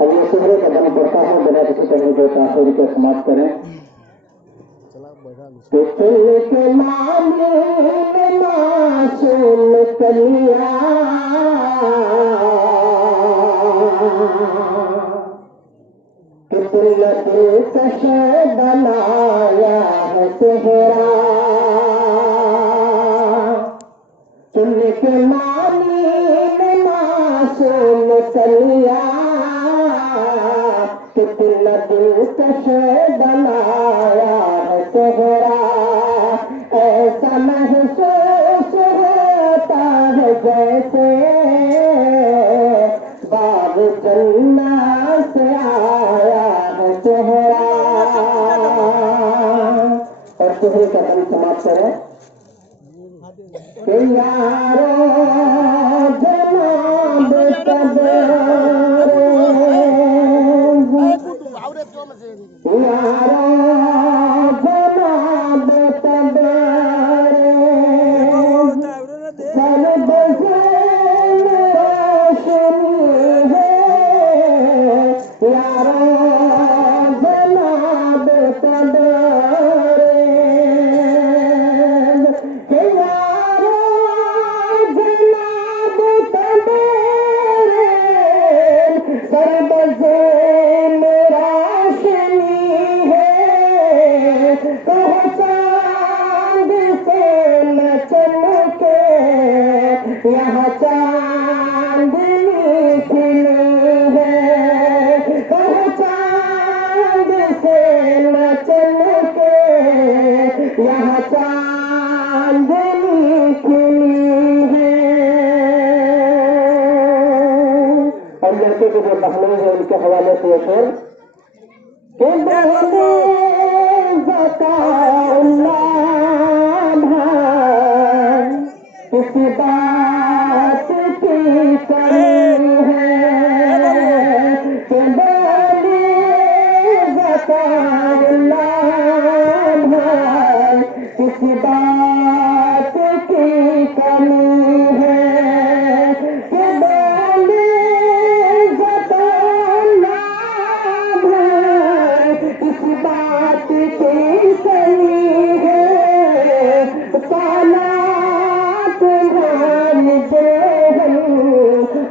अब ये सुबह का दम पड़ता है, बिना किसी तरह के ताखिर के समाप्त करें। तो चल के मामी मासूम कलिया कितने कश बनाया है सेहरा, चल के मामी मासूम कलिया कितना दिलकश बनाया है सेहरा। ऐसा महसूस होता है जैसे बाग जन्नत से आया है सेहरा। और सेहरे का दम समाप्त करें। यारो जनाब यहाँ चांदनी खिली है, चांद से न चमके, यहाँ चांदनी खिली है। और लड़के के जो बहने हैं उनके हवाले से ये शेर कि बहने ज़काउल्लाह किसी बात की कमी है कि बोले ज़काउल्लाह किसी बात की कमी है कि बोले ज़काउल्लाह किसी बात की कमी है।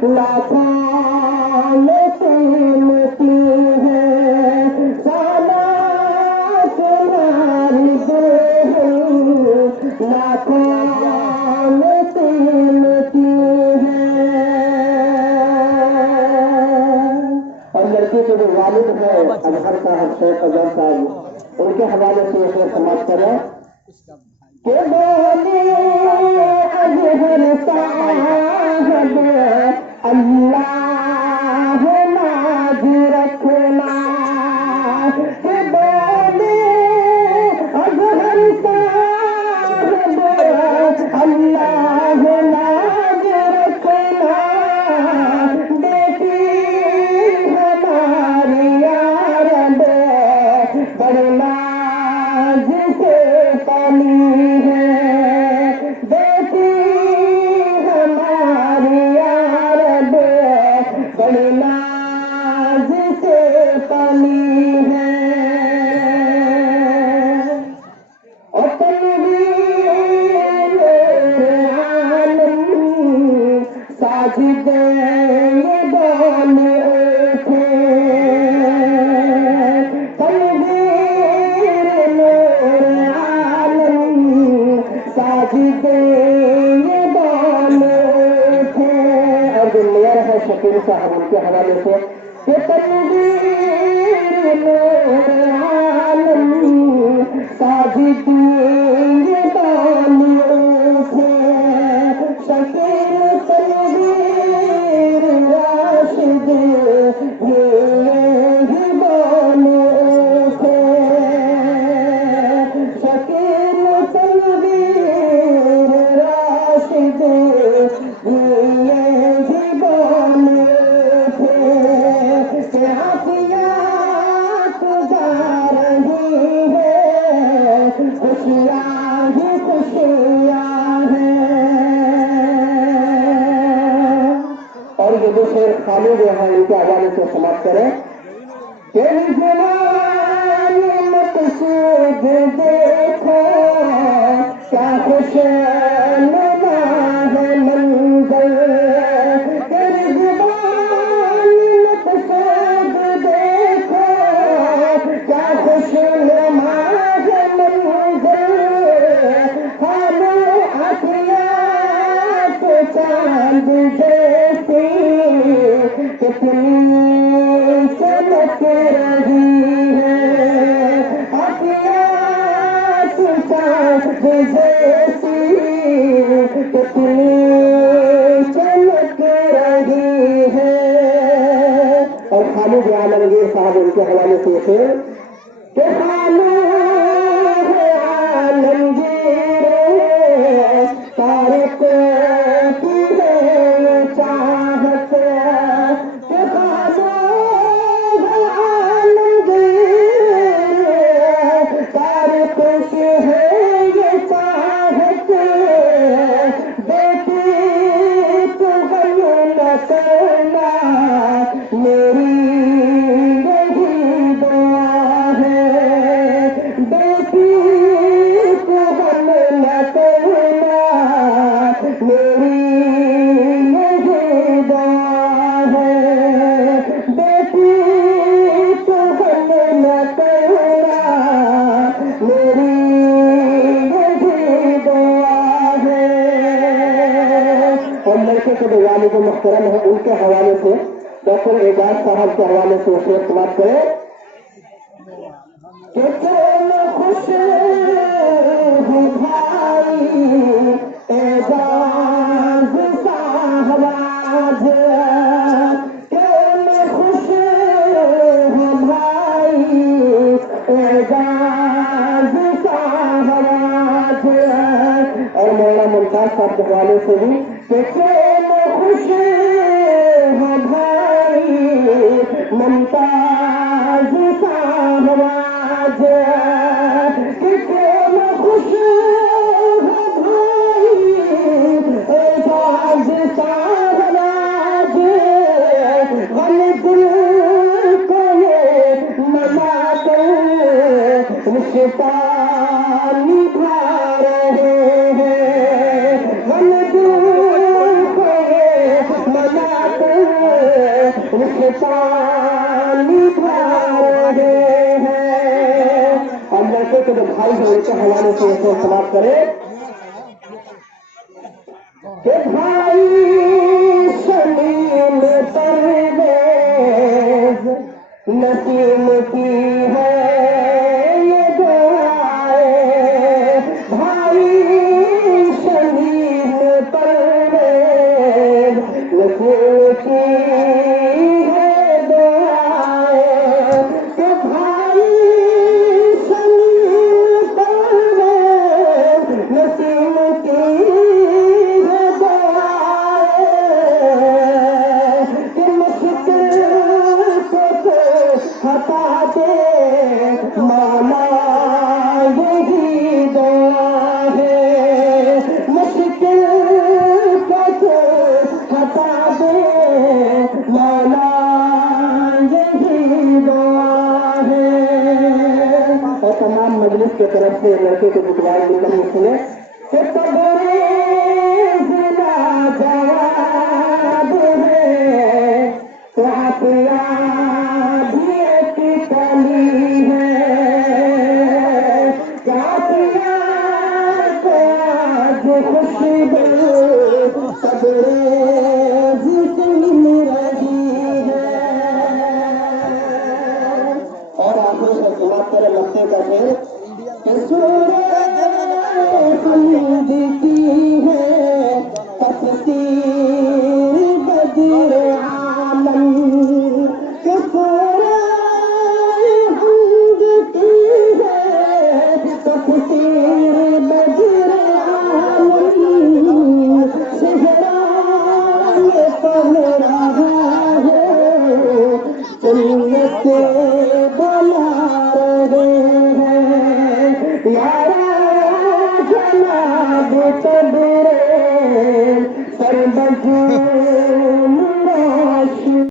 लाखों में कीमती है, साला तुम्हारी देह लाखों में कीमती है। और लड़की के जो वालिद है अजहर साहब, शेख अजहर साहब, उनके हवाले से इसे समाप्त करें कि बोले अजहर साहब अल्लाह नाज रखना, कि बोले अजहर साहब अल्लाह नाज रखना, बेटी हमारी यार बड़ी नाज से पाली है, बेटी हमारी यार बड़ी नाज से पाली है। और तनवीर आलम साजिद ये बोले उठे, शकील साहब उनके हवाले से कि तनवीर आलम साजिद ये बानी उठे, शकील तनवीर राशिद ये बानी उठे, शकील तनवीर राशिद ये आफिया शेख खाली जो है इनके हवाले से समाप्त करें। मकसूद देखो क्या खुश नुमा है मंजर, मकसूद देखो क्या खुश नुमा है मंजर, हालो अखियाँ तो चांद जैसी कितनी चमक रही है, अखियाँ तो चांद जैसी कितनी चमक रही है। और खालिद आलमगीर साहब उनके हवाले से थे कि खालिद आलमगीर तारिक की है चाहत, कि खालिद आलमगीर तारिक की है ये चाहत, बेटी तू गम न करना मेरी यही दुआ है, बेटी तू गम न करना मेरी यही दुआ है, बेटी तू गम न करना मेरी यही दुआ है। और लड़के के जो वालिद मुहतरम है उनके हवाले से डॉक्टर एजाज साहब के हवाले से शेख समाप्त करें। खुश हूँ भाई एजाज साहब आज, मैं खुश हूँ भाई एजाज साहब आज। और मौलाना मुमताज साहब के हवाले से भी मैं खुश हूँ भाई मुमताज साहब आज, मैं खुश हूँ भाई एजाज साहब आज, गम दिल को ये मना कर रिश्ता निभा रहे हैं, गम दिल को ये मना कर रिश्ता निभा रहे हैं। और लड़के के जो भाई हैं उनके हवाले से इसे समाप्त करें कि भाई सलीम परवेज नसीम की है ये दुआएं, भाई सलीम परवेज नसीम की है दुआएं, कि भाई सलीम परवेज नसीम की है दुआएं, कि मुश्किल को तो हटा दे मौला यही दुआ है, मुश्किल को तो हटा दे मौला यही दुआ है। और तमाम मजलिस की तरफ से लड़के के बुटवाए मिलकर सुने कि तबरेज़ लाजवाब है, तो आतिया भी एक कली है, आतिया को आज खुशबू तबरेज़ की मिल रही है। और आखिर से समाप्त करें लगते का शेर कि सूरज हम्द की है तफसीर बदर आलम, कि सूरज हम्द की है तफसीर बदर आलम, सेहरा में पढ़ रहा है जन्नत बना रहे हैं, यारा जनाब तबरेज़ सरबत